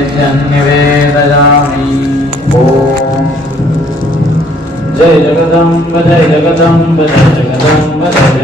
नैवेद्यन्निवेदयामि ॐ। जय जगदम्ब जय जगदम्ब जय जगदम्ब जय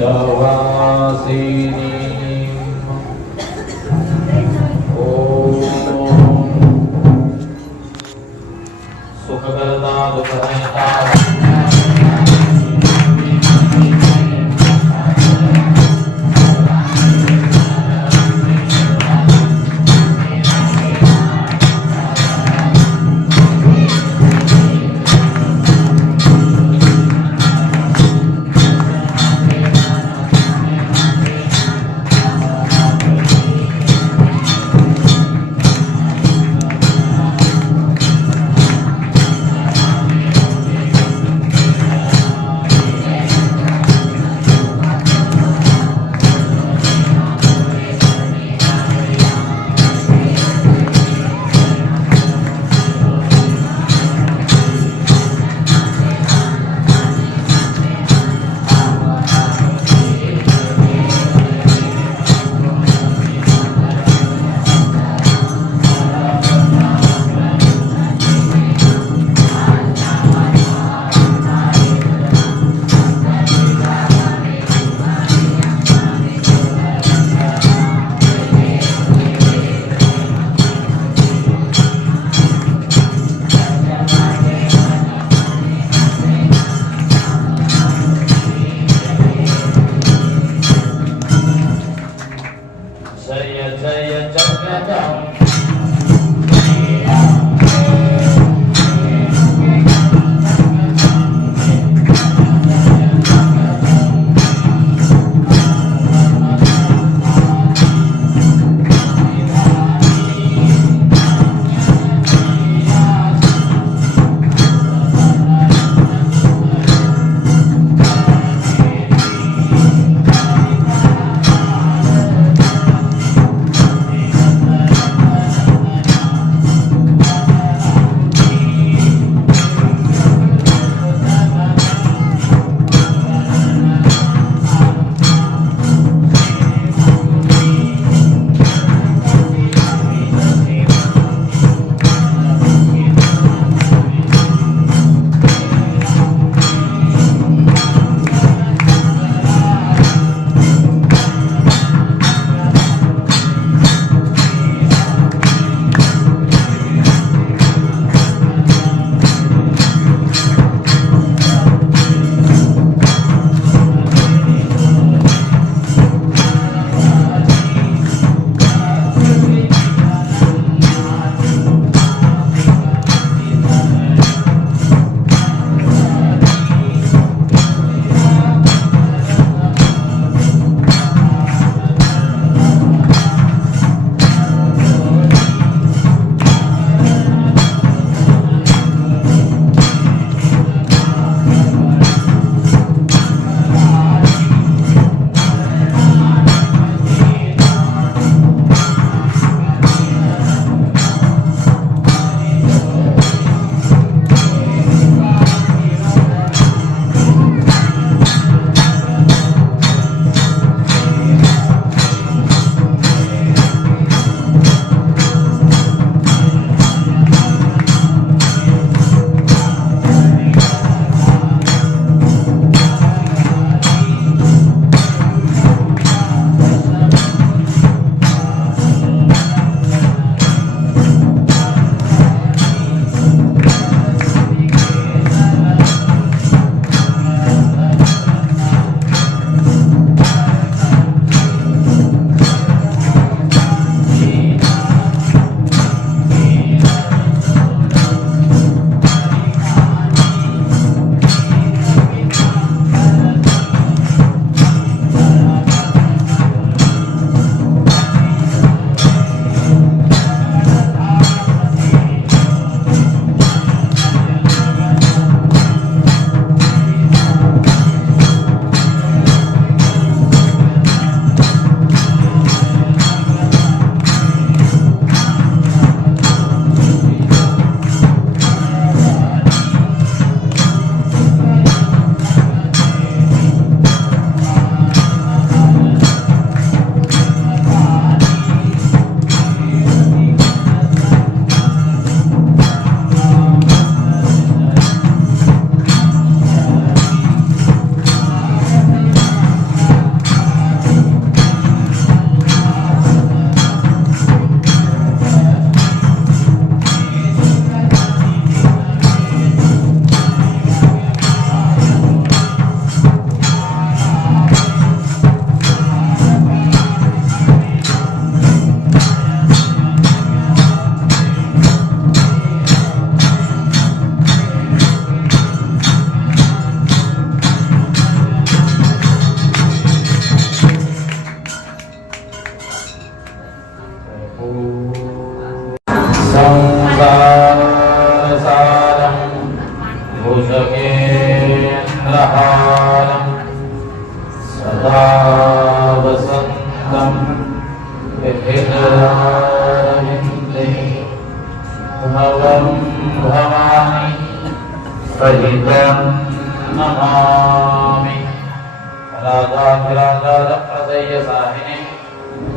शिववासी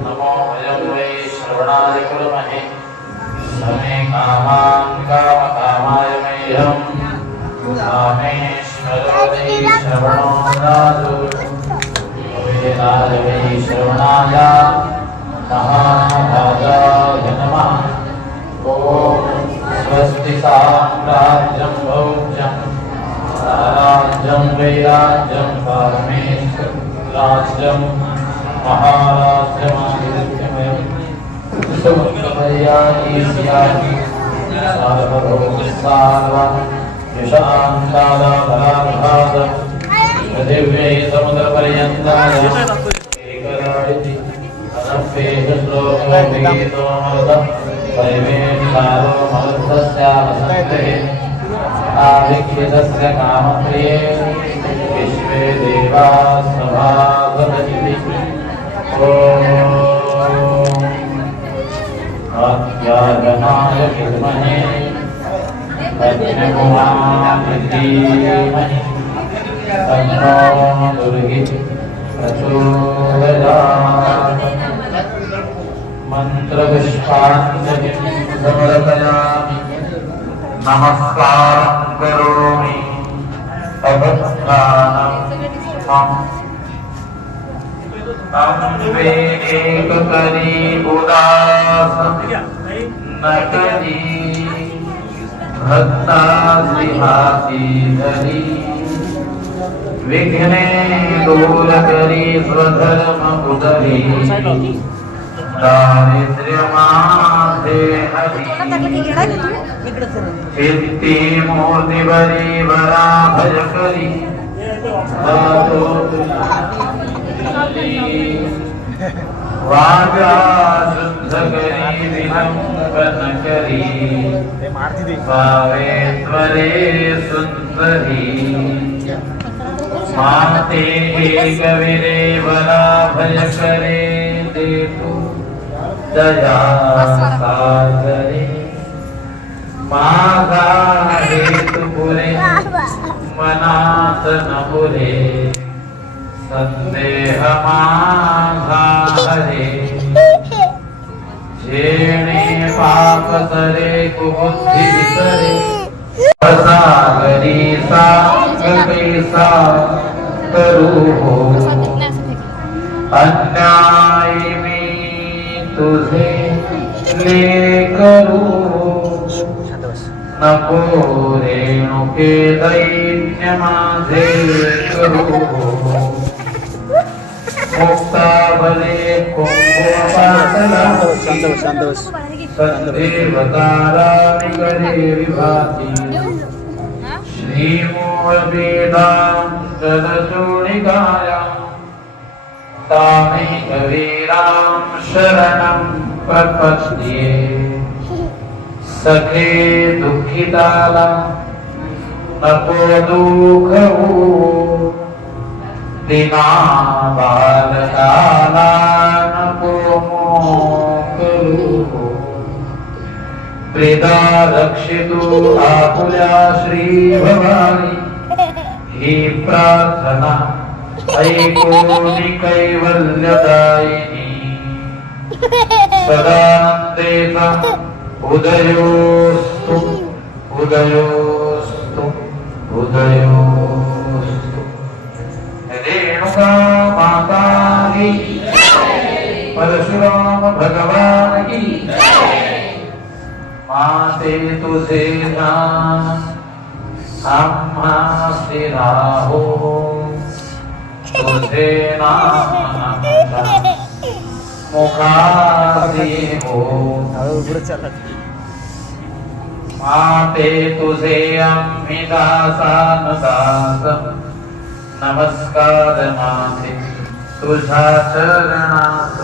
नमो वयं वै श्रवणाय कुर्महे समे कामान् कामकामाय मह्यं कामेश्वरो वै श्रवणो दातु वेदाय वै श्रवणाय महाभागाय नमः। ॐ स्वस्ति साम्राज्यं भौज्यं राज्यं वैराज्यं परमेश्वराज्यं। महाराज्यमादित्यमयं सुमय्यादीस्यादि समुद्रपर्यन्ताय एकराडिति अनप्येष श्लोको गीतो मरुतम् परिवेशारो कामप्रिये विश्वे देवा सभा अत्यागमाय विद्महे धीमहि तन्नो दुर्हि प्रचोदयात्। मन्त्रपुष्पाञ्जलिं समर्पयामि नमस्कारं करोमि। तपस्नानं मम करी एककरी उदास नटरी भक्ता सिंहासी धरी विघ्ने दूर करी स्वधर्म उदरी दारिद्र्यमाधे हरी। चित्ती मूर्तिवरी वरा भय करी करी। विलंबन करी भावे त्वरे सुंदरी माते एक विरे वरा भय करे देतु दया सागरे माझा हेतु पुरे मनात न पुरे संदेह माझा हरे. जेणे पाप तरे कुबुद्धी विसरे सागरी सागरी सा करू हो. अन्याय मी तुझे ले करू हो. नको रेणुके दैन्य माझे करू हो. श्रीमूलवेदान्तरचूणिकाया तामेकवीरां शरणं प्रपद्ये। सखे दुःखिताला नको दुःखवू क्षितु आत्मया श्रीभवानि। हि प्रार्थना ऐकोलिकैवल्यतायि सदानन्दे उदयोस्तु उदयोस्तु उदयो रेणुका माता की परशुराम भगवान की माते तुझे नाम आम्हा राहो। तुझे नाम मुखासी हो माते तुझे आम्ही दासान दास नमस्कार माते तुझ्या चरणास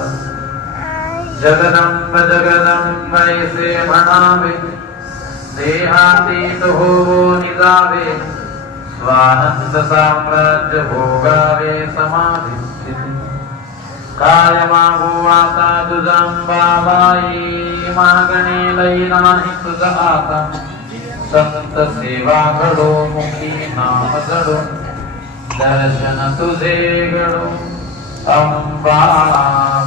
जगदंब जगदंब ऐसे म्हणावे देहातीत हो निजावे स्वानंद साम्राज्य भोगावे समाधी काय मागू आता तुझा बाबाई मागणे लई नाही तुझा आता संत सेवा घडो मुखी नाम जडो दर्शन तुझे घडो अंबाबाई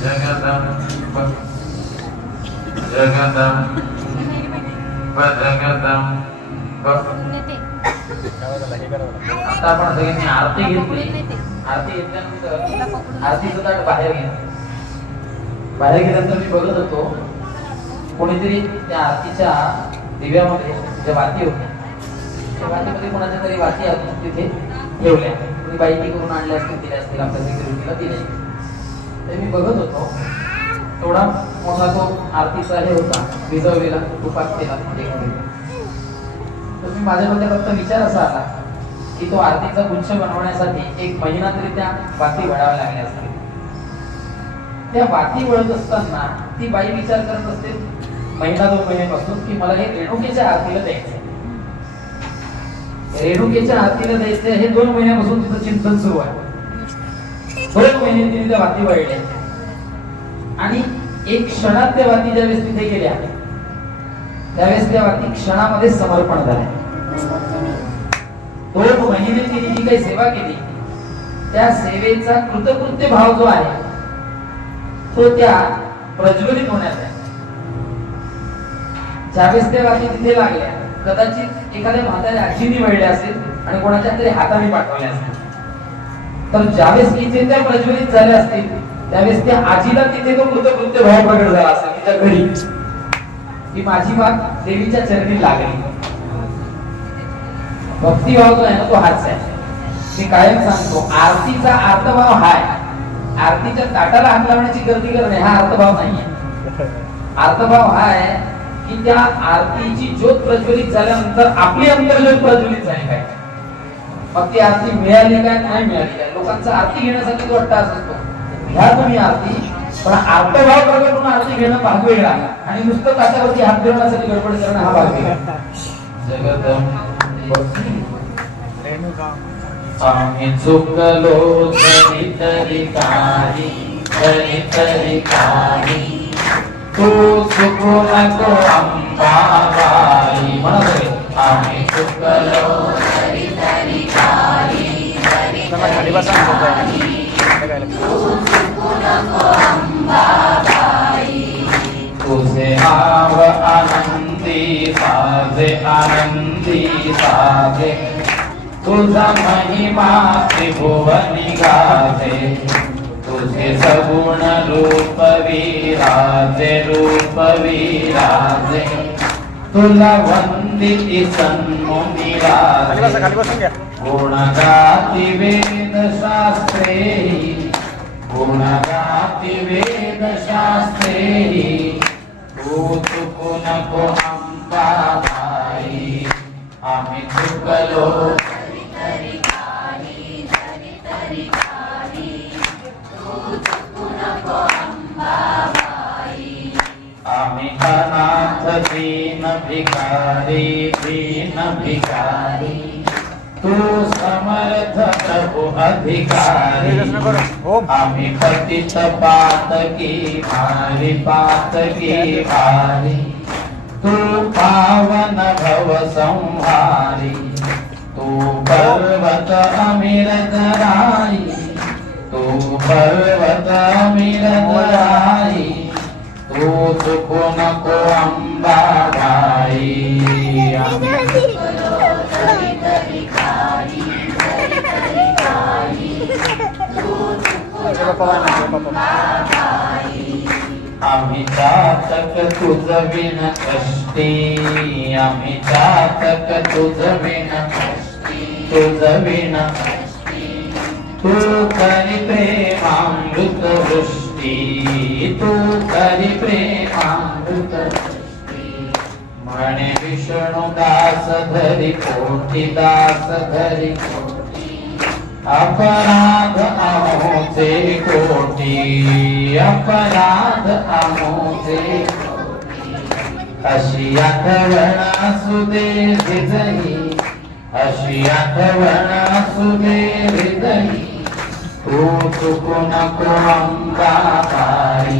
जगदंब जगदंब जगदंब आता आपण सगळ्यांनी आरती घेतली. आरती घेतल्यानंतर आरती सुद्धा बाहेर गेलं बाहेर गेल्यानंतर मी बघत होतो कोणीतरी त्या आरतीच्या दिव्यामध्ये ज्या वाती होत्या त्या कोणाच्या तरी वाती आपण तिथे ठेवल्या. कोणी बाईकी करून आणल्या असतील दिल्या असतील आपल्या सिक्युरिटीला दिले. ते मी बघत होतो. थोडा मोठा तो आरतीचा हे होता भिजवलेला उपास केला तर मी माझ्या फक्त विचार असा आला की तो आरतीचा गुच्छ बनवण्यासाठी एक महिना तरी त्या वाती वळाव्या लागल्या असतील. त्या वाती वळत असताना ती बाई विचार करत असते महिना दोन महिन्यापासून की मला हे रेणुकेच्या आरतीला द्यायचं रेणुकेच्या हातीला द्यायचे हे दोन महिन्यापासून तिचं चिंतन सुरू आहे. बरेच महिने तिने त्या वाती वळल्या. आणि एक क्षणात त्या वाती ज्यावेळेस तिथे गेल्या त्यावेळेस त्या वाती क्षणामध्ये समर्पण झाल्या. दोन महिने तिने जी काही सेवा केली त्या सेवेचा कृतकृत्य भाव जो आहे तो त्या प्रज्वलित होण्यात आहे ज्यावेळेस त्या वाती तिथे लागल्या कदाचित एखाद्या म्हाताऱ्या आजीने वळल्या असेल आणि कोणाच्या तरी हाताने पाठवल्या असतील तर ज्यावेळेस इथे त्या प्रज्वलित झाल्या असतील त्यावेळेस त्या आजीला तिथे तो कृतकृत्य भाव प्रकट झाला असेल तिच्या घरी. ही माझी बाग देवीच्या चरणी लागली. भक्तिभाव जो आहे ना तो हाच आहे मी कायम सांगतो आरतीचा अर्थभाव हाय. आरतीच्या ताटाला हात लावण्याची गर्दी करणे हा अर्थभाव नाही अर्थभाव हा आहे की त्या आरतीची ज्योत प्रज्वलित झाल्यानंतर आपली अंतर्ज्योत प्रज्वलित झाली काय? मग ती आरती मिळाली काय नाही मिळाली काय? लोकांचा आरती घेण्यासाठी तो अट्टा असतो. घ्या तुम्ही आरती पण अर्थभाव प्रकट होऊन आरती घेणं भाग वेगळा आणि नुसतं काचावरती हात फिरवण्यासाठी गडबड करणं हा भाग वेगळा आम्ही चुकलो तरी तरी काही तरी तरी काही. तू चुकू नको अंबाबाई म्हणा सगळे आम्ही चुकलो खाली बसा तुझे नाव आनंदी साजे आनंदी साजे तुझा महिमा त्रिभुवनी गाजे तुझे सगुण रूप विराजे रूप विराजे तुला वंदिती सन्मुनी राजे गुणगाति वेद शास्त्रे गुणगाति वेद शास्त्रे तू चुकू नको अंबाबाई आम्ही चुकलो आम्ही अनाथ दीन भिकारी दीन भिकारी तू समर्थ प्रभु अधिकारी। आम्ही पतित पातकी मारी पातकी मारी तू पावन भव संहारी। तू पर्वत अमिर दराई तू नको अंबाबाई आम्ही चातक तुझ विण कष्टी आम्ही तुझ विण तुझ विण तू करी प्रेमामृत वृष्टी तू करी प्रेमामृत वृष्टी म्हणे विष्णू दास धरी कोटी दास धरी कोटी. अपराध आमोचे कोटी अपराध आमोचे अशी आठवण सुदे हृदयी अशी आठवण सुदे हृदयी. नको अंगाबाई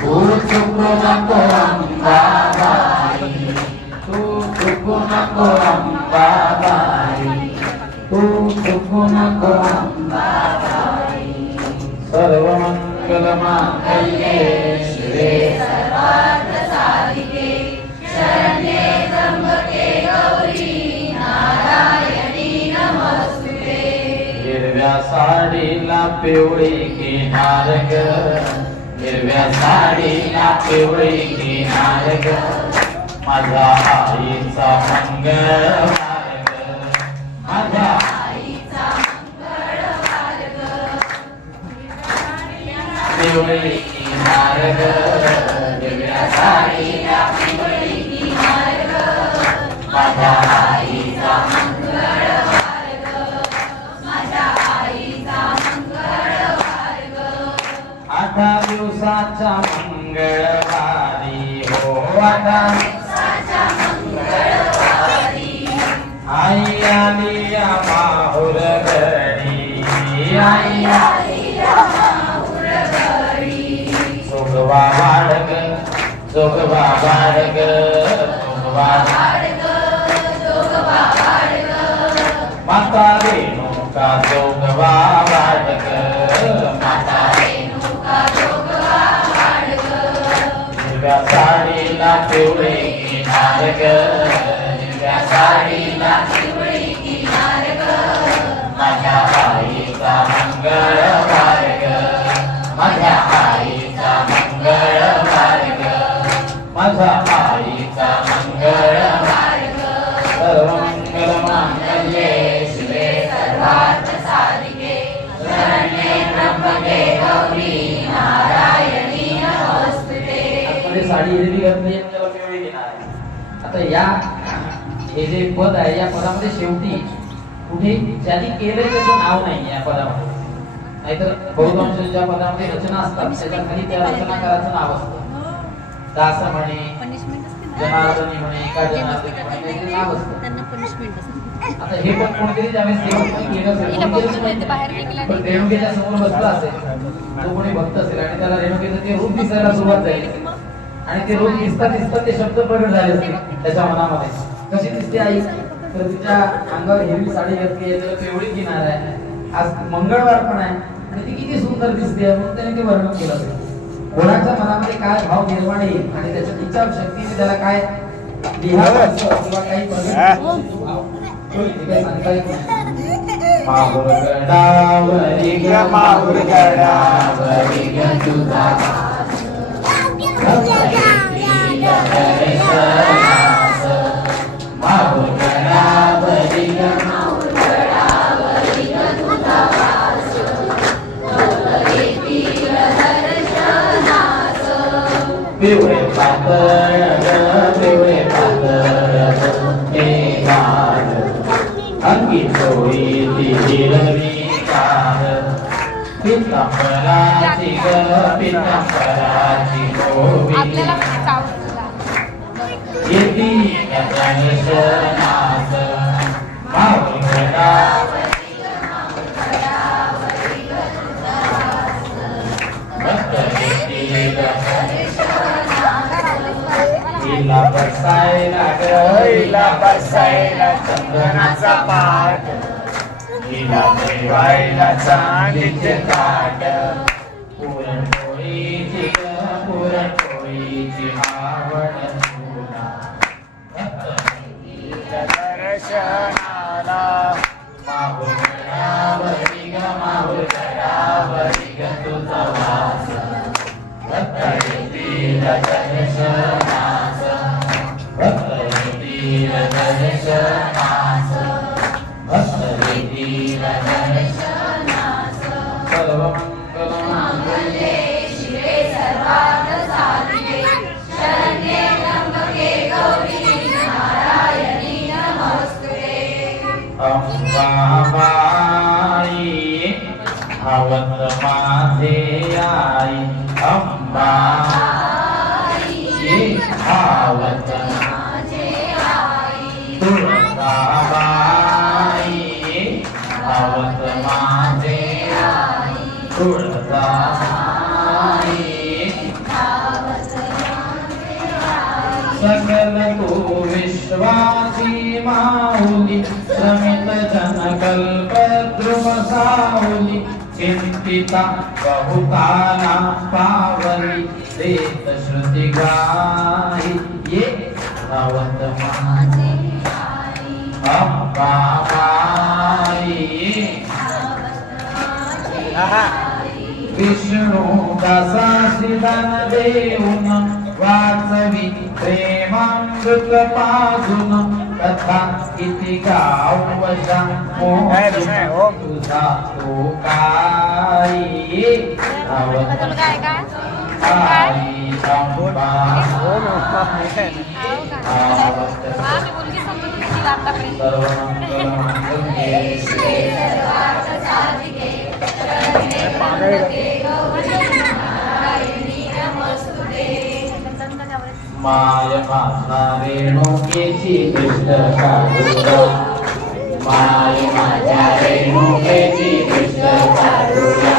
तू चुकू नको अंबाबाई तू चुकू नको तू चुकू नको सर्व मंगल मांगल्ये शिवे साडीला पिवळी किनार ग. हिरव्या साडीला पिवळी किनार ग. माझा आईचा मंगळवार ग. माझ्या पिवळी किनार ग. हिरव्या साडीला आठा दिवसाच्या मंगळवारी हो आठा आई आली या माहुर घरी. आई जोगवा बाळग जोगवा बाळग जोगवा माता रेणुका जे पद आहे या पदामध्ये शेवटी कुठे ज्यांनी केलंय त्याचं नाव नाही या पदामध्ये. नाहीतर बहुतांश ज्या पदामध्ये रचना असतात त्याच्याखाली त्या रचनाकाराचं नाव असतं. दास म्हणे जनार्दनी म्हणे का जनार्दनी म्हणे नाव असतं. आता हे पण कोणीतरी ज्यावेळेस केलं असेल केलं पण. रेणुकेच्या समोर बसला असेल तो कोणी भक्त असेल आणि त्याला रेणुकेचं ते रूप दिसायला सुरुवात झाली. आणि ते रूप दिसता दिसता ते शब्द प्रगट झाले असतील त्याच्या मनामध्ये. कशी दिसते आई? तर तिच्या अंगावर हिरवी साडी घातली आहे त्याला पिवळी किनार आहे. आज मंगळवार पण आहे. आणि ती किती सुंदर दिसते म्हणून त्याने ते वर्णन केलं असेल कोणाच्या मनामध्ये काय भाव निर्माण येईल आणि त्याच्या विचार शक्तीने त्याला काय लिहावं असं किंवा काही सांगता येत नाही. पितांबराची ग पितांबराची गोवी आपल्याला पण आवडतं येती दर्शनास माऊली गडा भक्त येती हिला बसायला ग हिला बसायला चंदनाचा पाठ. हिला देवायला चांदीचे ताट पुरणपोळीची पुरणपोळीची आवड तुला दर्शनाला माहुरावरी ग माहुरावरी ग तुझा वास दर्शनास भावत माझे आई अंबाई भावत अंबाबाई माझे सकल तू विश्वासी माऊली समित जनकल्प चिंतिता बहुकाला पावली देत श्रुती गाई ये धावत माझे हा हा विष्णू दासासी दान देऊन वाचवी प्रेमामृत पाजून कथा किती गावशा. तुझा तो काय धावत का? मी मुलगी आतापर्यंत. माय माझा रेणुकेची कृष्ण काढूया माय माझ्या रेणुकेची कृष्ण काढूया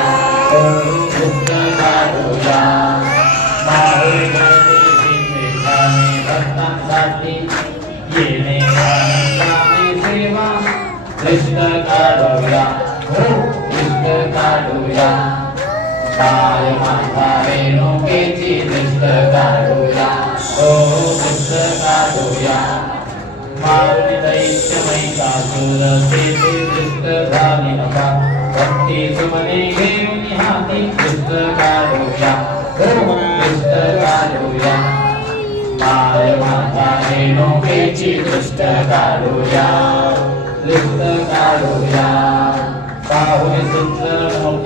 काय माझा रेणुकेची दृष्ट काढूया. हो दृष्ट काढूया. मारुनी दैत्य मैकासुर तेथे दृष्ट झाली नका भक्ती सुमने घेऊन हाती दृष्ट काढूया. ओ दृष्ट काढूया. काय माझा रेणुकेची दृष्ट काढूया. दृष्ट काढूया. पाहुणे सुंदर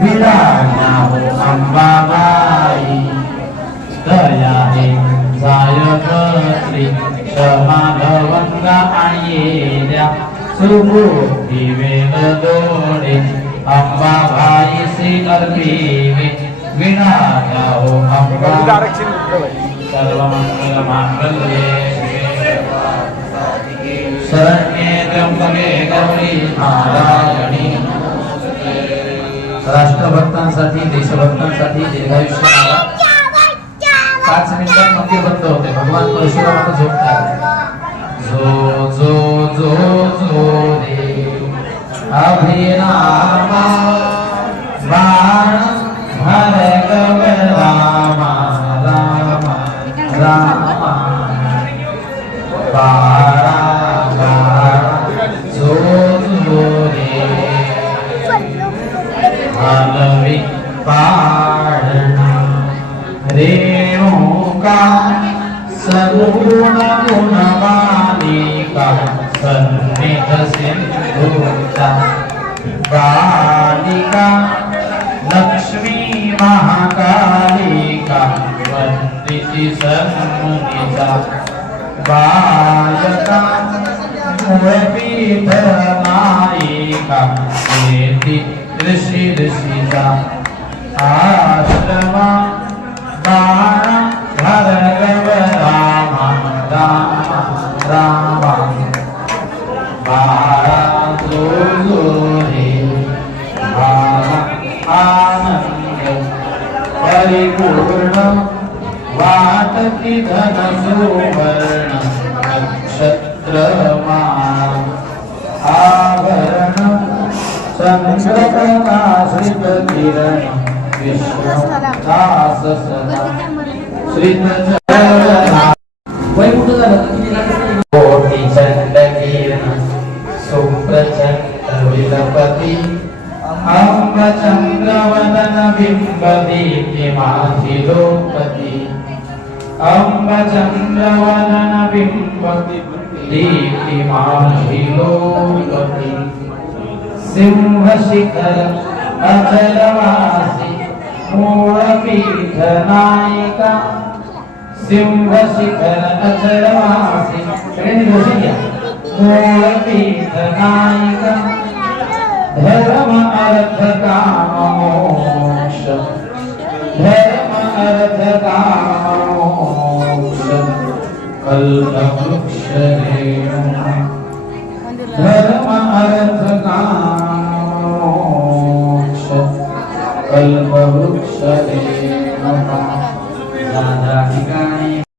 विराठाओ अंबाबाई आलो वीरा घेऊन सुबुदी में दोड़े अम्बा भाई से अर्पी बिना जाओ अम्बा सर्वमंगल मांगल्ये शरण्ये त्र्यंबके गौरी नारायणी राष्ट्रभक्तांसाठी देशभक्तांसाठी दीर्घायुष्य पाच मिनिटात मंदिर बंद होते, भगवान परशुरामाला झोपतात जो जो जो जो रे अभिरामा बाण भार्गव रामा रामा रामा बाळा बाळा जो जो रे हलवी पाळणा रेणुका सगुण गुणमालिका सन्निध सिंधूचा बालिका लक्ष्मी महाकालिका वंदिती सन्मुखीचा बालका मूळपीठ नायिका येती ऋषी आश्रमा बाण भरगवर रामा रामा जो जो रे आनंद परिपूर्ण वाटती धन सुवर्ण नक्षत्रमा आभरण चंद्रप्रकाशित किरण विष्णू सदा अम्बचन्द्रवदन चंद्रवदन बिंब अम्बचन्द्रवदन माझी लोकती सिंहशिखर अचलवासि मूलपीठनायिका। सिंहशिखर अचलवासि मूलपीठनायिका। धर्म अर्थ कामोष धर्म अर्थ कामोष कल्पवृक्ष धर्म अर्थ कामोष कल्पवृक्ष नमः। दादा ठिकाणी